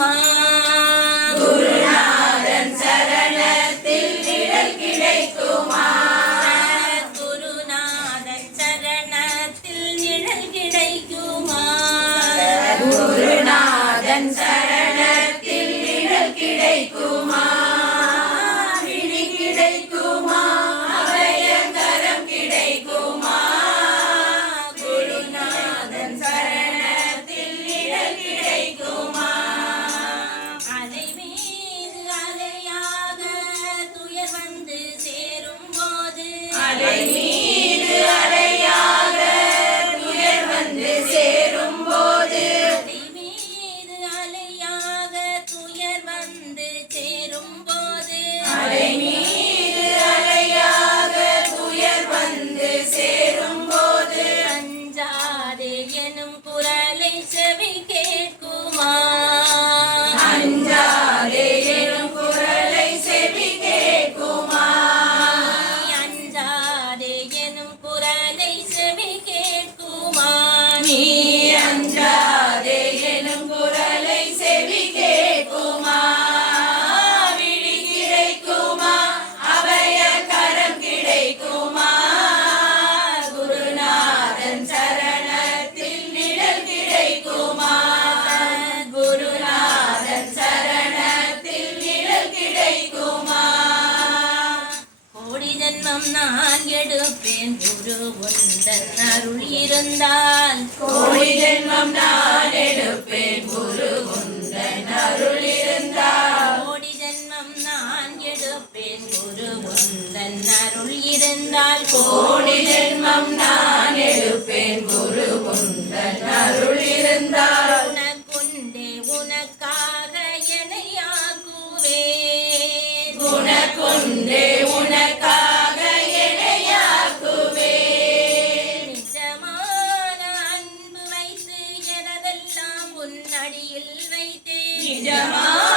கிடைக்குமா? குருநாதன் சரணத்தில் நிழல் கிடைக்குமா? குருநாதன் சரணத்தில் நிழல் கிடைக்குமா? குருநாதன் சரணத்தில் நிழல் கிடைக்குமா? விழி கிடைக்குமா? அபயகரம் கிடைக்குமா? குருநாதன் சரணத்தில் நிழல் கிடைக்குமா? அலை மீது அலையாக துயர் வந்து சேரும் போது, அலை மீது அலையாக துயர் வந்து சேரும் போது, அலை மீது அலையாக துயர் வந்து சேரும் போது, அலை மீது அலையாக துயர் வந்து சேரும் போது, அஞ்சாதே எனும் குரலை செவி கேட்குமா? அஞ்சாதே எனும் குரலை செவி கேட்குமா? அஞ்சாதே எனும் குரலை செவி கேட்குமா? நீ அஞ்சாதே எனும் குரலை செவி கேட்குமா? விழி கிடைக்குமா? அபயகரம் கிடைக்குமா? குருநாதன் சரணத்தில் நிழல் கிடைக்குமா? குருநாதன் சரணத்தில் நிழல் கிடைக்குமா? கோடி ஜென்மம் நான் எடுப்பேன் குரு உந்தன் அருள் இருந்தால், கோடி ஜென்மம் நான் எடுப்பேன் குரு உந்தன் அருள் இருந்தால், கோடி ஜென்மம் நான் எடுப்பேன் குரு உந்தன் அருள் இருந்தால், கோடி ஜென்மம் நான் எடுப்பேன் குரு உந்தன் அருள் இருந்தால், உனக்குண்டே உனக்காக எனையாக்குவேன், உனக்குண்டே உனக்காக எனையாக்குவேன். நிஜமான அன்பு வைத்து எனதெல்லாம் உன் அடியில் வைத்தேன், நிஜமான